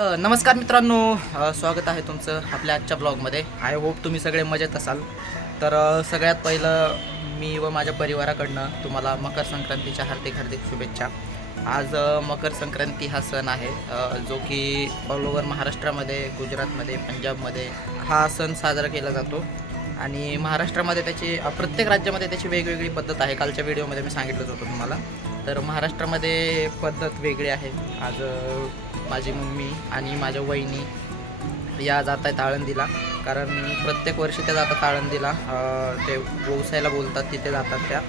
नमस्कार मित्रांनो, स्वागत आहे तुमचं आपल्या आजच्या ब्लॉगमध्ये. आय होप तुम्ही सगळे मजेत असाल. तर सगळ्यात पहिलं मी व माझ्या परिवाराकडनं तुम्हाला मकर संक्रांतीच्या हार्दिक हार्दिक शुभेच्छा. आज मकर संक्रांती हा सण आहे जो की ऑल ओव्हर महाराष्ट्रामध्ये, गुजरातमध्ये, पंजाबमध्ये हा सण साजरा केला जातो. आणि महाराष्ट्रामध्ये त्याची प्रत्येक राज्यामध्ये त्याची वेगवेगळी पद्धत आहे. कालच्या व्हिडिओमध्ये मी सांगितलंच होतं तुम्हाला. तर महाराष्ट्रामध्ये पद्धत वेगळी आहे. आज माझी मम्मी आणि माझ्या वहिनी या जात आहेत आळंदीला, कारण प्रत्येक वर्षी त्या जातात आळंदीला. ते ओसायला बोलतात, तिथे जातात त्या.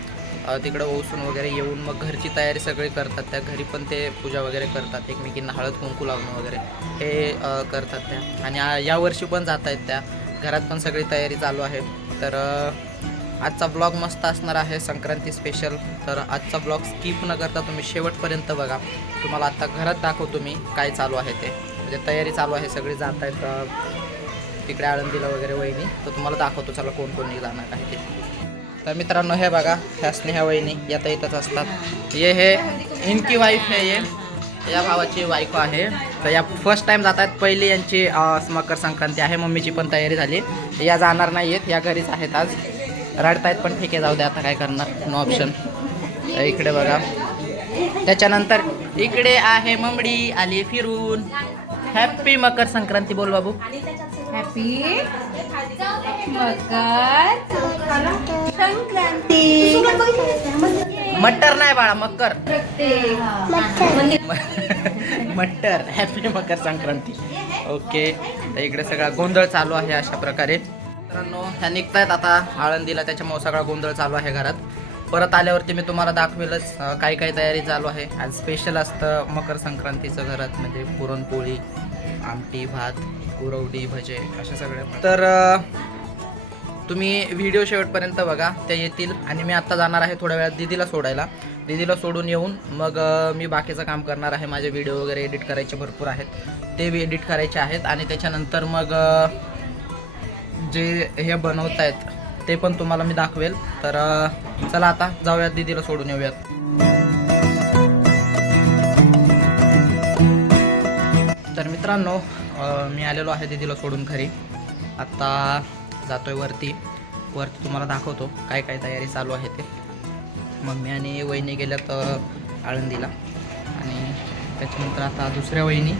तिकडं ओसून वगैरे येऊन मग घरची तयारी सगळी करतात. त्या घरी पण ते पूजा वगैरे करतात, एकमेकींना हळद कुंकू लावणं वगैरे हे करतात त्या. आणि यावर्षी पण जात आहेत त्या. घरात पण सगळी तयारी चालू आहे. तर आजचा ब्लॉग मस्त असणार आहे, संक्रांती स्पेशल. तर आजचा ब्लॉग स्किप न करता तुम्ही शेवटपर्यंत बघा. तुम्हाला आत्ता घरात दाखवतो मी काय चालू आहे ते. म्हणजे तयारी चालू आहे, सगळी जात आहेत तिकडे आळंदीला वगैरे वहिनी. तर तुम्हाला दाखवतो, चला कोण कोण जाणार आहे ते. तर मित्रांनो हे बघा, ह्या स्नेहा वहिनी येता येतच असतात. हे इनकी वाईफ आहे, या भावाची वाईफ आहे. तर या फर्स्ट टाईम जात आहेत. पहिली यांची मकर संक्रांती आहे. मम्मीची पण तयारी झाली. या जाणार नाही आहेत, या घरीच आहेत. आज रडतायत पण ठीक आहे, जाऊ द्या, आता काय करणार, नो ऑप्शन. इकडे बघा, त्याच्यानंतर इकडे आहे ममडी आली फिरून. हॅपी मकर संक्रांती बोल बाबू. हॅपी मकर संक्रांती. मटर नाही बाळा, मकर. मटर. हॅपी मकर संक्रांती. ओके. तर इकडे सगळा गोंधळ चालू आहे अशा प्रकारे. मित्रांनो ह्या निघतायत आता आळंदीला, त्याच्यामुळे सगळा गोंधळ चालू आहे घरात. परत आल्यावरती मी तुम्हाला दाखवेलच काय काय तयारी चालू आहे. आज स्पेशल असतं मकर संक्रांतीचं घरात, म्हणजे पुरणपोळी, आमटी, भात, कुरवडी, भजे अशा सगळ्या. तर तुम्ही व्हिडिओ शेवटपर्यंत बघा, त्या येतील. आणि मी आत्ता जाणार आहे थोड्या वेळात दीदीला सोडायला. दीदीला सोडून येऊन मग मी बाकीचं काम करणार आहे. माझे व्हिडिओ वगैरे एडिट करायचे भरपूर आहेत, ते एडिट करायचे आहेत. आणि त्याच्यानंतर मग जे हे बनवत आहेत ते पण तुम्हाला मी दाखवेल. तर चला आता जाऊयात, दीदीला सोडून येऊयात. तर मित्रांनो मी आलेलो आहे दीदीला सोडून घरी. आत्ता जातोय वरती तुम्हाला दाखवतो काय काय तयारी चालू आहे ते. मम्मी आणि वहिनी गेल्यात आळंदीला. आणि त्याच्यानंतर आता दुसऱ्या वहिनी,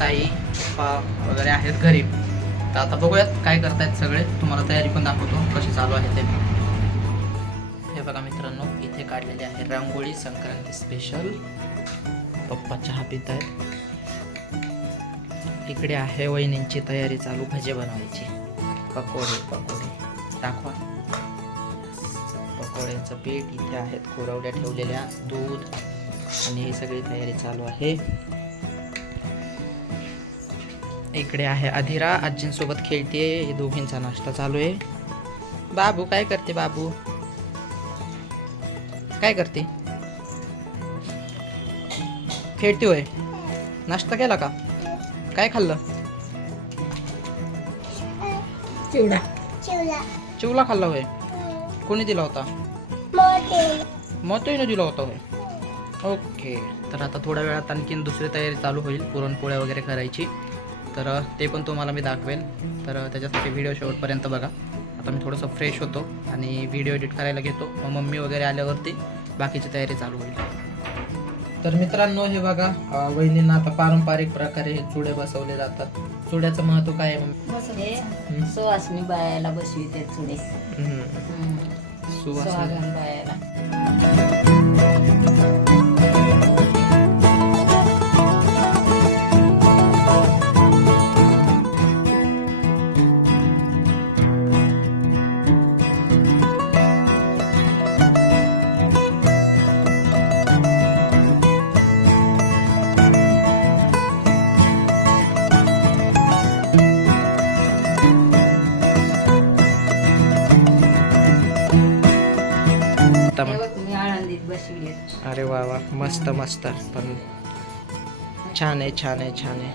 ताई, पप्पा वगैरे आहेत घरी. तर आता बघूयात काय करतायत सगळे. तुम्हाला तयारी पण दाखवतो कशी चालू आहे ते. हे बघा मित्रांनो, इथे काढलेली आहे रांगोळी संक्रांती स्पेशल. पप्पा चहा पित आहेत. इकडे आहे वहिनींची तयारी चालू, भजे बनवायची. पकोडे दाखवा. पकोड्यांचं पीठ इथे आहेत, कुरवड्या ठेवलेल्या, दूध, आणि ही सगळी तयारी चालू आहे. इकडे आहे अधिरा, आजींसोबत खेळते. दोघींचा नाश्ता चालू आहे. बाबू काय करते? बाबू काय करते? खेळते होय. नाश्ता केला का? काय खाल्लं? चिवला खाल्ला होय. कोणी दिला होता? मोठीने दिला होता होय. ओके. तर आता थोड्या वेळात आणखीन दुसरी तयारी चालू होईल, पुरणपोळ्या वगैरे करायची. तर ते पण तुम्हाला मी दाखवेल. तर त्याच्यासाठी व्हिडिओ शेवटपर्यंत बघा. आता मी थोडंसं फ्रेश होतो आणि व्हिडिओ एडिट करायला घेतो. मग मम्मी वगैरे आल्यावरती बाकीची तयारी चालू होईल. तर मित्रांनो हे बघा, वहिनींना आता पारंपरिक प्रकारे हे चुडे बसवले जातात. चुड्याचं महत्व काय आहे मम्मी? सुवासनी बायाला बसविते चुडे. सुहागण बायाला. अरे वा वा, मस्त मस्त. पण छान आहे, छान आहे, छान आहे.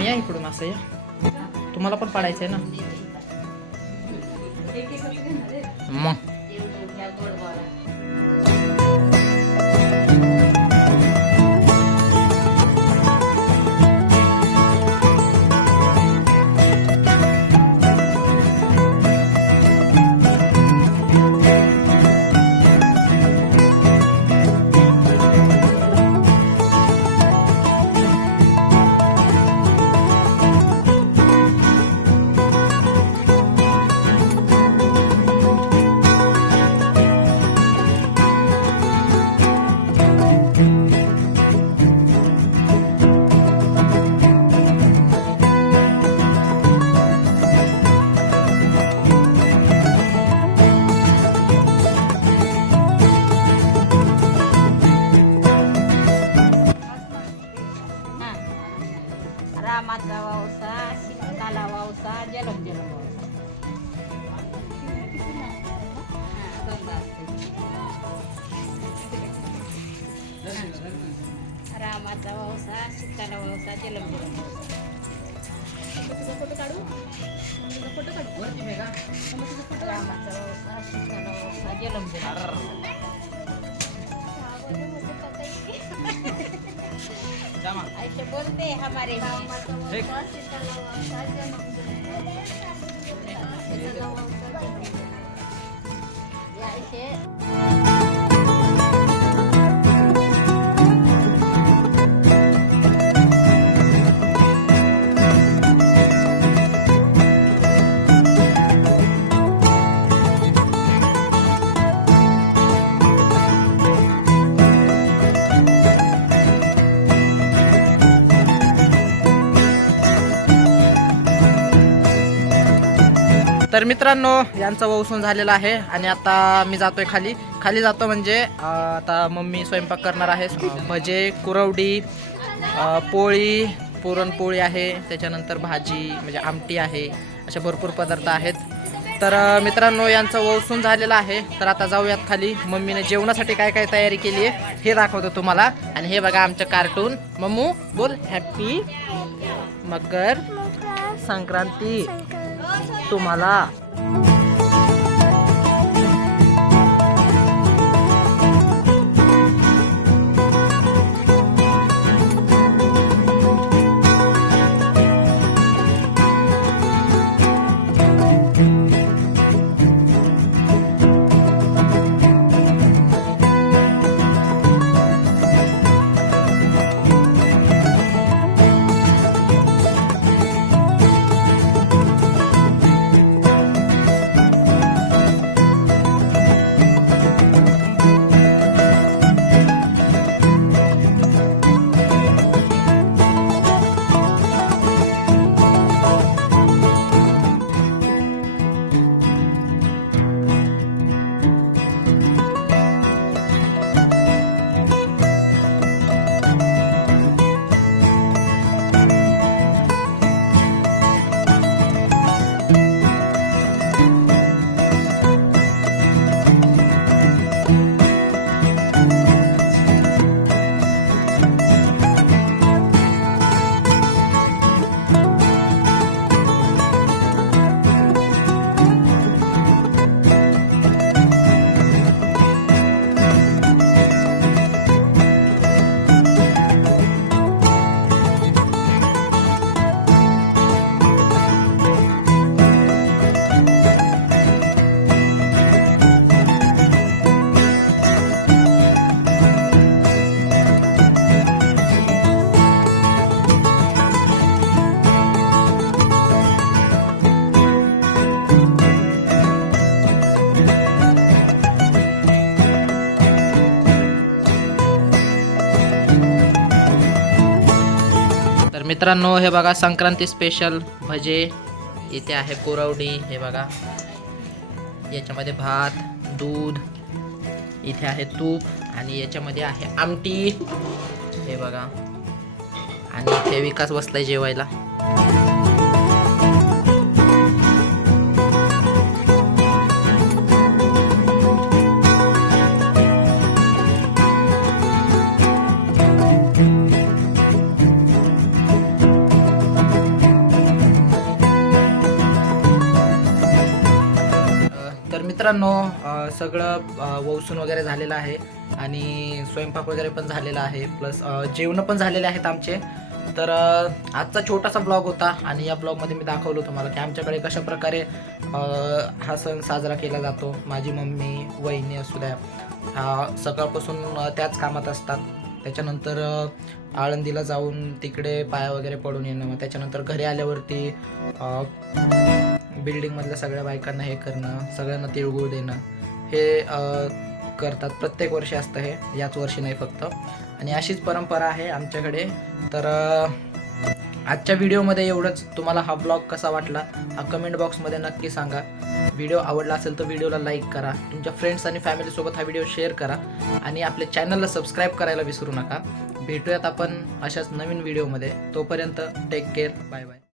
तुम्ही या इकडून असं या. तुम्हाला पण पाडायचं आहे ना मग. रामाचा वावसा सीताला वावसा जलम जलम वावसा. रामाचा वावसा सीताला वावसा जलम जलम वावसा. रामाचा वावसा सीताला वावसा जलम जलम. ऐसे बोलते हैं हमारे ऐसे. तर मित्रांनो यांचं वसून झालेलं आहे आणि आता मी जातोय खाली. खाली जातो म्हणजे आता मम्मी स्वयंपाक करणार आहे. भजे, कुरवडी, पोळी, पुरणपोळी आहे, त्याच्यानंतर भाजी म्हणजे आमटी आहे, असे भरपूर पदार्थ आहेत. तर मित्रांनो यांचं वसून झालेलं आहे. तर आता जाऊयात खाली. मम्मीने जेवणासाठी काय काय तयारी केली आहे हे दाखवतो तुम्हाला. आणि हे बघा आमचं कार्टून. मम्मू बोल हॅपी मकर संक्रांती तुम्हाला. मित्रांनो हे बघा संक्रांती स्पेशल भजे, इथे आहे कुरवडी, हे बघा याच्यामध्ये भात, दूध, इथे आहे तूप आणि याच्यामध्ये आहे आमटी, हे बघा, आणि इथे विकास बसलाय जेवायला. मित्रांनो, सगळं वौसून वगैरे झालेलं आहे आणि स्वयंपाक वगैरे पण झालेला आहे, प्लस जेवणं पण झालेले आहेत आमचे. तर आजचा छोटासा ब्लॉग होता आणि या ब्लॉगमध्ये मी दाखवलं तुम्हाला की आमच्याकडे कशा प्रकारे हा सण साजरा केला जातो. माझी मम्मी, वहिनी असू द्या, सकाळपासून त्याच कामात असतात. त्याच्यानंतर आळंदीला जाऊन तिकडे पाया वगैरे पडून येणं, मग त्याच्यानंतर घरी आल्यावरती बिल्डिंगमधल्या सगळ्या बायकांना हे करणं, सगळ्यांना तिळगुळ देणं, हे करतात. प्रत्येक वर्षी असतं हे, याच वर्षी नाही फक्त. आणि अशीच परंपरा आहे आमच्याकडे. तर आजच्या व्हिडिओमध्ये एवढंच. तुम्हाला हा ब्लॉग कसा वाटला हा कमेंट बॉक्समध्ये नक्की सांगा. व्हिडिओ आवडला असेल तर व्हिडिओला लाईक करा, तुमच्या फ्रेंड्स आणि फॅमिलीसोबत हा व्हिडिओ शेअर करा आणि आपल्या चॅनलला सबस्क्राईब करायला विसरू नका. भेटूयात आपण अशाच नवीन व्हिडिओमध्ये. तोपर्यंत टेक केअर, बाय बाय.